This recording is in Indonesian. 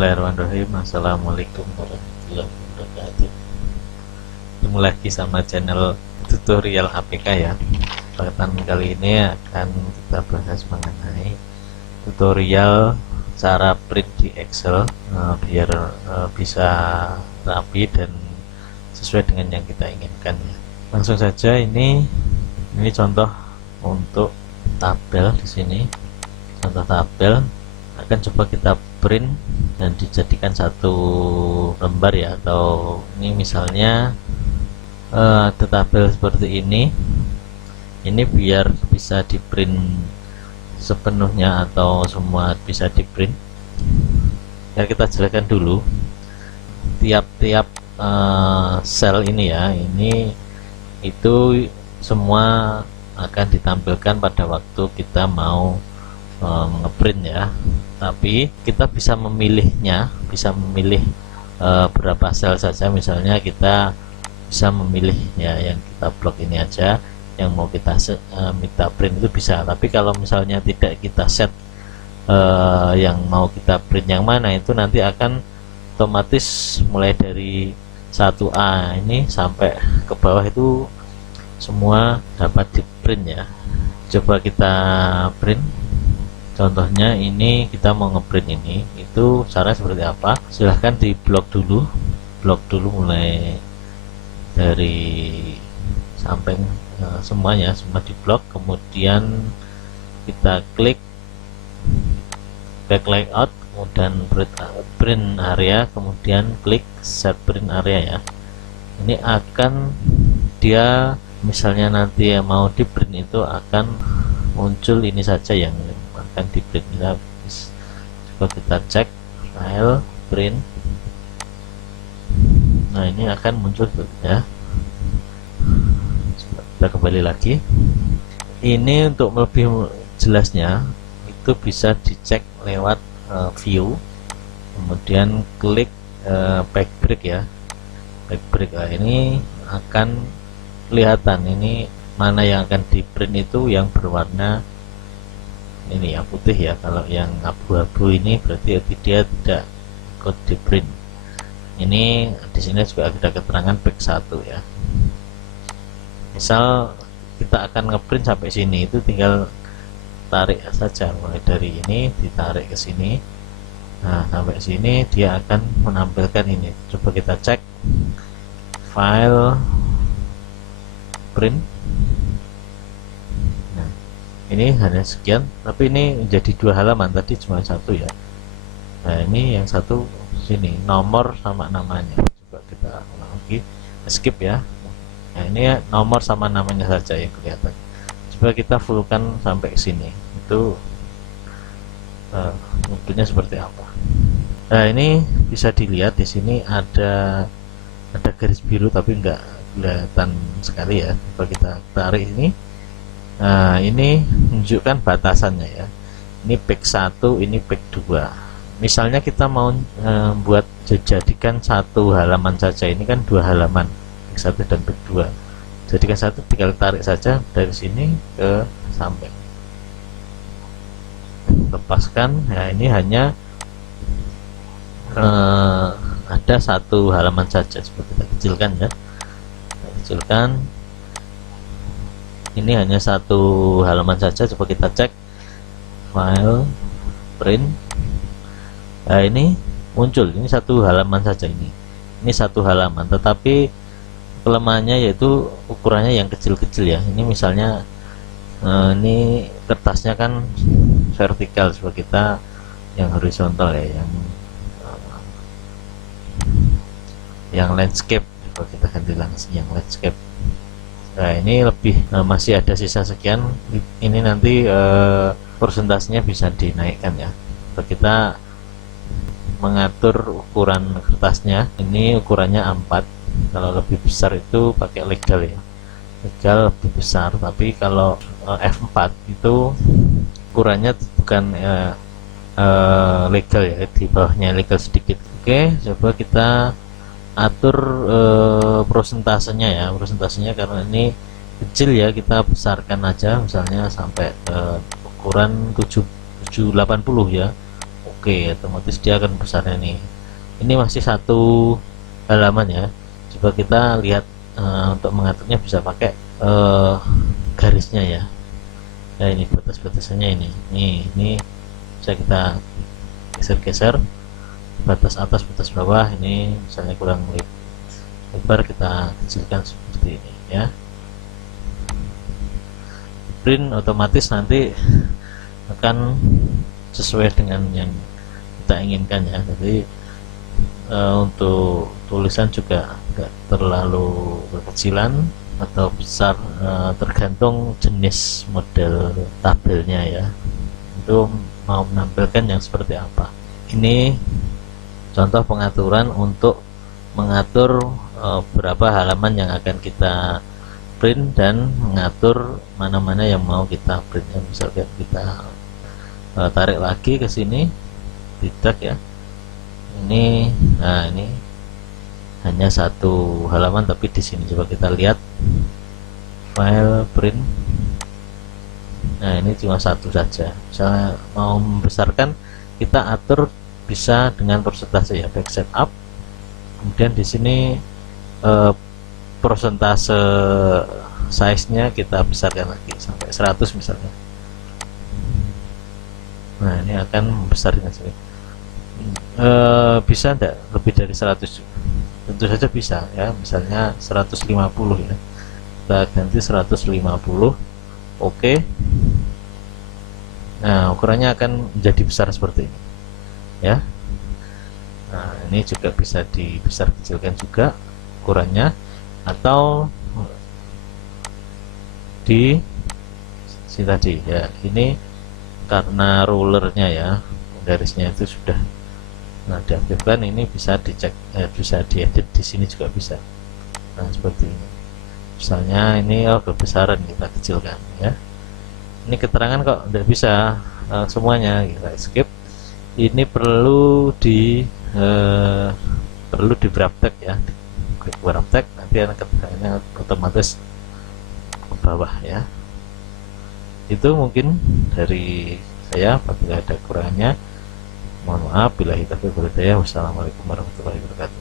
Bismillahirrahmanirrahim. Assalamualaikum warahmatullahi wabarakatuh. Ketemu lagi sama channel tutorial APK ya. Kesempatan kali ini akan kita bahas mengenai tutorial cara print di Excel biar bisa rapi dan sesuai dengan yang kita inginkan ya. Langsung saja, ini contoh untuk tabel di sini. Contoh tabel akan coba kita print dan dijadikan satu lembar ya, atau ini misalnya ada tabel seperti ini biar bisa di print sepenuhnya atau semua bisa di print ya. Kita jelaskan dulu tiap-tiap sel ini ya, ini itu semua akan ditampilkan pada waktu kita mau ngeprint ya. Tapi kita bisa memilihnya, bisa memilih berapa sel saja. Misalnya kita bisa memilih ya, yang kita blok ini aja, yang mau kita minta print itu bisa. Tapi kalau misalnya tidak kita set yang mau kita print yang mana, itu nanti akan otomatis mulai dari 1A ini sampai ke bawah itu semua dapat di print ya. Coba kita print. Contohnya ini kita mau ngeprint ini, itu cara seperti apa? Silahkan di blok dulu mulai dari samping semuanya, semua di blok. Kemudian kita klik back layout, kemudian print area, kemudian klik set print area ya. Ini akan dia misalnya nanti yang mau di print itu akan muncul ini saja yang akan di print. Coba kita cek file print. Nah, ini akan muncul ya. Kita kembali lagi. Ini untuk lebih jelasnya itu bisa dicek lewat view, kemudian klik backbreak ya. Backbreak, ini akan kelihatan ini mana yang akan di print itu yang berwarna ini ya, putih ya. Kalau yang abu-abu ini berarti dia tidak ikut di print. Ini di sini juga ada keterangan back 1 ya. Misal kita akan ngeprint sampai sini, itu tinggal tarik saja, mulai dari ini ditarik ke sini. Nah, sampai sini dia akan menampilkan ini. Coba kita cek file print. Ini hanya sekian, tapi ini menjadi 2 halaman, tadi cuma 1 ya. Nah, ini yang satu sini nomor sama namanya. Coba kita ulang lagi, skip ya. Nah, ini nomor sama namanya saja yang kelihatan. Coba kita fullkan sampai sini, itu bentuknya seperti apa. Nah, ini bisa dilihat di sini ada garis biru tapi enggak kelihatan sekali ya. Coba kita tarik ini. Nah, ini menunjukkan batasannya ya. Ini back 1, ini back 2. Misalnya kita mau buat jadikan satu halaman saja, ini kan 2 halaman, back 1 dan back 2. Jadikan satu, tinggal tarik saja dari sini ke samping. Lepaskan. Nah, ini hanya ada 1 halaman saja. Coba kita kecilkan ya. Kita kecilkan. Ini hanya 1 halaman saja. Coba kita cek file print. Nah, ini muncul, ini 1 halaman saja. Ini 1 halaman, tetapi kelemahannya yaitu ukurannya yang kecil-kecil ya. Ini misalnya ini kertasnya kan vertikal, coba kita yang horizontal ya, yang landscape. Coba kita ganti langsung yang landscape. Nah, ini lebih masih ada sisa sekian. Ini nanti persentasenya bisa dinaikkan ya. Kita mengatur ukuran kertasnya. Ini ukurannya A4. Kalau lebih besar itu pakai legal ya. Legal lebih besar. Tapi kalau F4 itu ukurannya bukan legal ya, di bawahnya legal sedikit. Oke, coba kita atur prosentasenya ya. Prosentasenya karena ini kecil ya, kita besarkan aja misalnya sampai ukuran 780 ya. Oke, otomatis dia akan besarnya nih. Ini masih satu halaman ya. Coba kita lihat untuk mengaturnya bisa pakai garisnya ya. Nah ini batas-batasannya ini bisa kita geser-geser, batas atas batas bawah ini misalnya kurang lebar kita kecilkan seperti ini ya. Print otomatis nanti akan sesuai dengan yang kita inginkan ya. Jadi untuk tulisan juga enggak terlalu berkecilan atau besar, tergantung jenis model tabelnya ya, itu mau menampilkan yang seperti apa. Ini contoh pengaturan untuk mengatur berapa halaman yang akan kita print dan mengatur mana-mana yang mau kita print. Misalkan kita tarik lagi ke sini, tidak ya, ini nah ini hanya satu halaman, tapi di sini coba kita lihat file print. Nah ini cuma satu saja. Misalnya mau membesarkan, kita atur bisa dengan persentase ya, back setup. Kemudian di sini persentase size-nya kita besarkan lagi sampai 100 misalnya. Nah ini akan membesarkan sini. Bisa enggak lebih dari 100? Tentu saja bisa ya, misalnya 150 ya, kita ganti 150. Oke. Nah ukurannya akan menjadi besar seperti ini ya. Nah ini juga bisa dibesar kecilkan juga ukurannya, atau di sini tadi ya. Ini karena rulernya ya, garisnya itu sudah diaktifkan, ini bisa dicek, bisa diedit di sini juga bisa. Nah seperti ini, misalnya ini kebesaran kita kecilkan ya. Ini keterangan kok tidak bisa semuanya, kita skip. Ini perlu di wrap text ya, klik wrap text, nanti keterangannya otomatis ke bawah ya. Itu mungkin dari saya. Apabila ada kurangnya mohon maaf. Bila kita berbeda, wassalamualaikum warahmatullahi wabarakatuh.